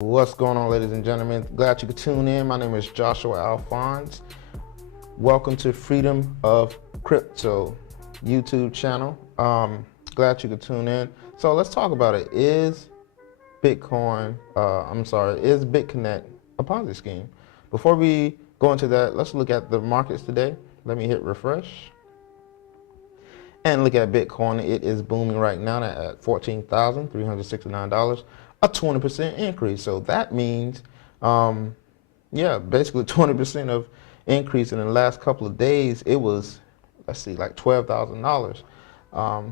What's going on, ladies and gentlemen? Glad you could tune in. My name is Joshua Alphonse. Welcome to Freedom of Crypto YouTube channel. Glad you could tune in. So let's talk about it. Is Bitconnect a Ponzi scheme? Before we go into that, let's look at the markets today. Let me hit refresh. And look at Bitcoin. It is booming right now at $14,369, a 20% increase. So that means, basically 20% of increase in the last couple of days. It was, let's see, like $12,000. A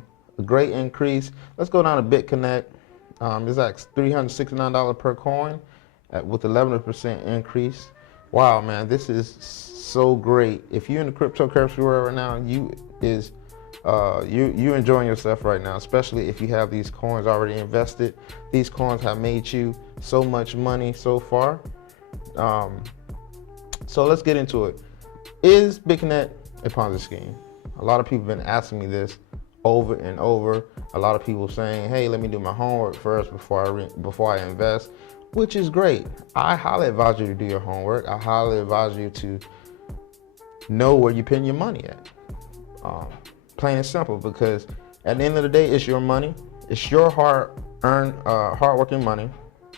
great increase. Let's go down to Bitconnect. It's at $369 per coin with 11% increase. Wow, man, this is so great. If you're in the cryptocurrency world right now, you're enjoying yourself right now, especially if you have these coins already invested. These coins have made you so much money so far. So let's get into it. Is Bitconnect a Ponzi scheme? A lot of people have been asking me this over and over. A lot of people saying, hey, let me do my homework first before I invest, which is great. I highly advise you to do your homework. I highly advise you to know where you're putting your money at. Plain and simple, because at the end of the day, it's your money. It's your hard-working money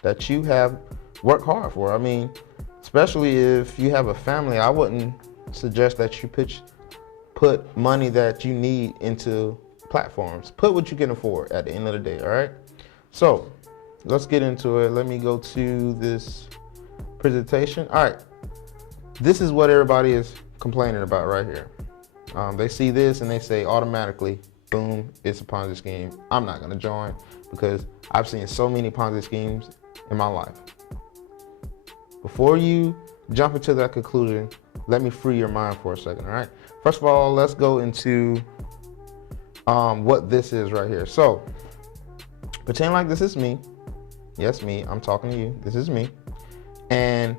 that you have worked hard for. I mean, especially if you have a family, I wouldn't suggest that you put money that you need into platforms. Put what you can afford at the end of the day, all right? So let's get into it. Let me go to this presentation. All right, this is what everybody is complaining about right here. They see this and they say automatically, boom, it's a Ponzi scheme. I'm not gonna join because I've seen so many Ponzi schemes in my life. Before you jump into that conclusion, let me free your mind for a second, all right? First of all, let's go into what this is right here. So pretend like this is me. Yes, me, I'm talking to you. This is me. And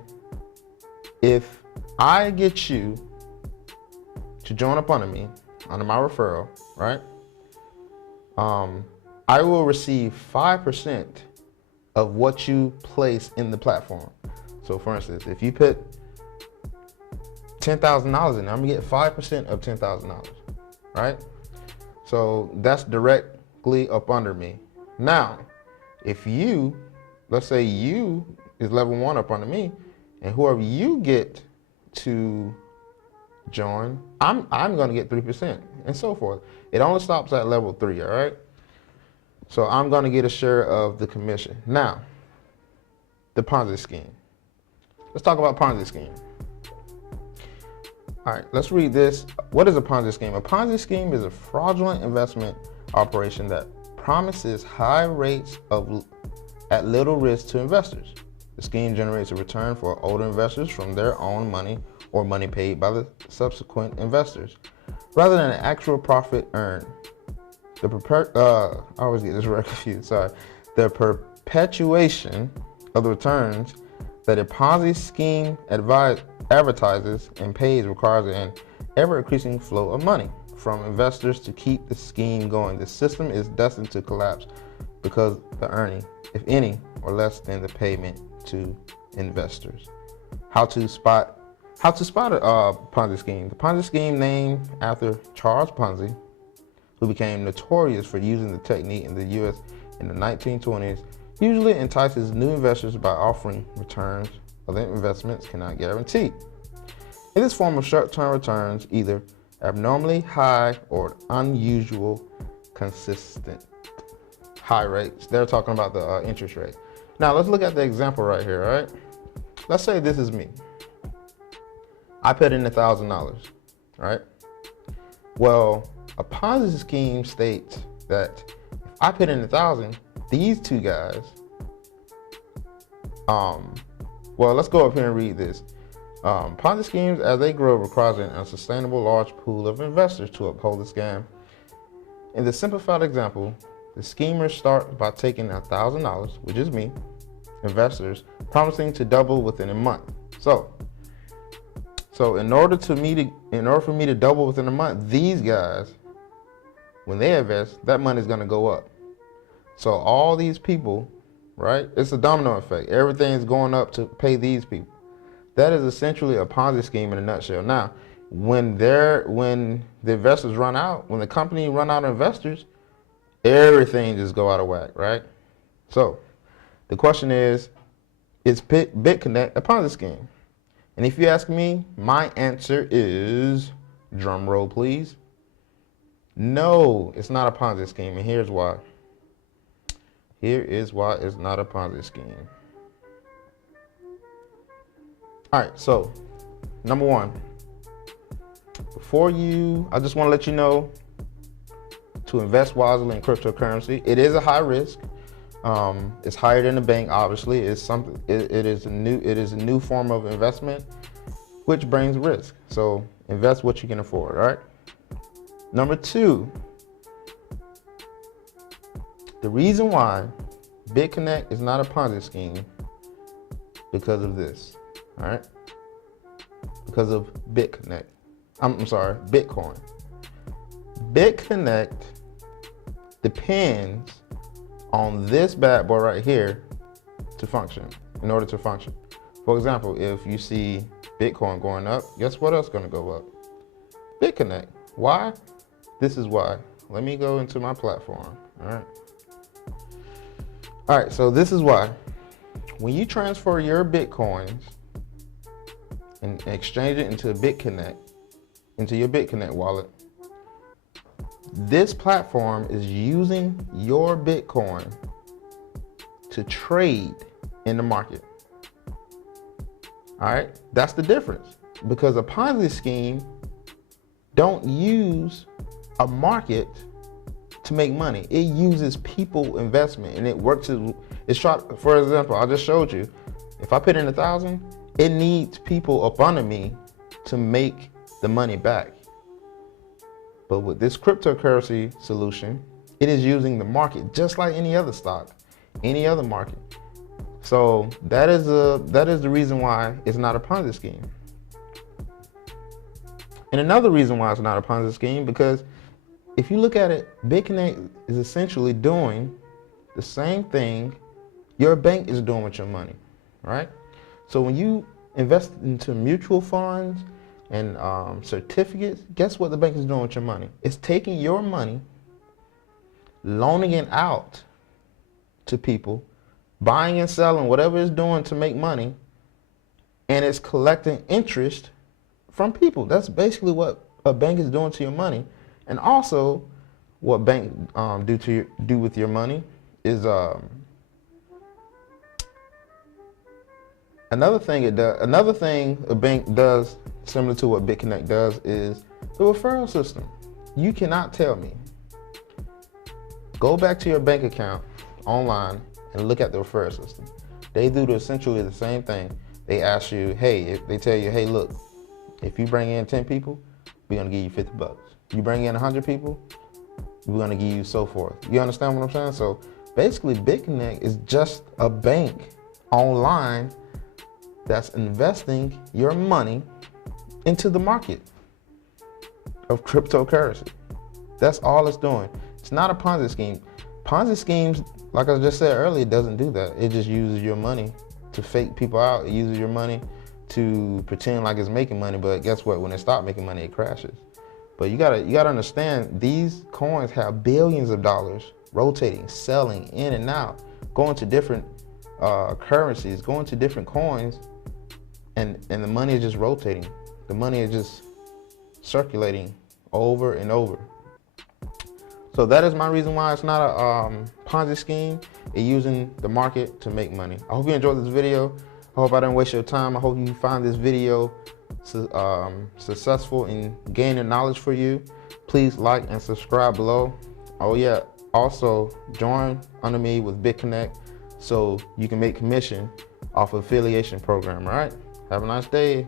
if I get you to join up under me, under my referral, right? I will receive 5% of what you place in the platform. So for instance, if you put $10,000 in, I'm gonna get 5% of $10,000, right? So that's directly up under me. Now, if you, let's say you is level 1 up under me, and whoever you get to join, I'm going to get 3% and so forth. It only stops at level 3, all right? So I'm going to get a share of the commission. Now, the Ponzi scheme. Let's talk about Ponzi scheme. All right, let's read this. What is a Ponzi scheme? A Ponzi scheme is a fraudulent investment operation that promises high rates at little risk to investors. The scheme generates a return for older investors from their own money or money paid by the subsequent investors, rather than an actual profit earned. I always get this very confused, sorry. The perpetuation of the returns that a Ponzi scheme advertises and pays requires an ever-increasing flow of money from investors to keep the scheme going. The system is destined to collapse because the earning, if any, or less than the payment to investors. How to spot a Ponzi scheme. The Ponzi scheme, named after Charles Ponzi, who became notorious for using the technique in the U.S. in the 1920s, usually entices new investors by offering returns other investments cannot guarantee. In this form of short-term returns, either abnormally high or unusual, consistent high rates. They're talking about the interest rate. Now let's look at the example right here, all right? Let's say this is me. I put in $1,000, right? Well, a Ponzi scheme states that if I put in 1,000, these two guys, well, let's go up here and read this. Ponzi schemes, as they grow, require an unsustainable large pool of investors to uphold the scam. In the simplified example, the schemers start by taking $1,000, which is me, investors, promising to double within a month. So in order for me to double within a month, these guys, when they invest, that money is going to go up. So all these people right? It's a domino effect. Everything's going up to pay these people. That is essentially a Ponzi scheme in a nutshell. Now, when the investors run out, when the company run out of investors, everything just go out of whack, right? So the question is Bitconnect a Ponzi scheme? And if you ask me, my answer is, drum roll please, no, it's not a Ponzi scheme, and here's why. Here is why it's not a Ponzi scheme. All right, so number one, I just want to let you know to invest wisely in cryptocurrency. It is a high risk. It's higher than the bank, obviously. It is a new form of investment, which brings risk. So invest what you can afford, all right? Number two, the reason why Bitconnect is not a Ponzi scheme because of this, all right? Because of Bitconnect. I'm sorry, Bitcoin. Bitconnect depends on this bad boy right here to function, in order to function. For example, if you see Bitcoin going up, guess what else is going to go up? Bitconnect. Why? This is why. Let me go into my platform. All right, so this is why. When you transfer your Bitcoins and exchange it into Bitconnect, into your Bitconnect wallet, this platform is using your Bitcoin to trade in the market. All right, that's the difference. Because a Ponzi scheme don't use a market to make money. It uses people investment, and it works. For example, I just showed you. If I put in 1,000, it needs people up under me to make the money back. But with this cryptocurrency solution, it is using the market just like any other stock, any other market. So that is the reason why it's not a Ponzi scheme. And another reason why it's not a Ponzi scheme, because if you look at it, Bitconnect is essentially doing the same thing your bank is doing with your money, right? So when you invest into mutual funds and certificates, guess what the bank is doing with your money? It's taking your money, loaning it out to people, buying and selling, whatever it's doing to make money, and it's collecting interest from people. That's basically what a bank is doing to your money. And also, what bank do with your money is another thing a bank does similar to what Bitconnect does is the referral system. You cannot tell me. Go back to your bank account online and look at the referral system. They do essentially the same thing. They ask you, hey, they tell you, hey, look, if you bring in 10 people, we're gonna give you $50. You bring in 100 people, we're gonna give you so forth. You understand what I'm saying? So basically, Bitconnect is just a bank online that's investing your money into the market of cryptocurrency. That's all it's doing. It's not a Ponzi scheme. Ponzi schemes, like I just said earlier, doesn't do that. It just uses your money to fake people out. It uses your money to pretend like it's making money, but guess what? When it stops making money, it crashes. But you gotta understand, these coins have billions of dollars rotating, selling in and out, going to different currencies, going to different coins, and the money is just rotating. The money is just circulating over and over. So that is my reason why it's not a Ponzi scheme. It's using the market to make money. I hope you enjoyed this video. I hope I didn't waste your time. I hope you find this video successful in gaining knowledge for you. Please like and subscribe below. Oh yeah, also join under me with Bitconnect so you can make commission off affiliation program, all right? Have a nice day.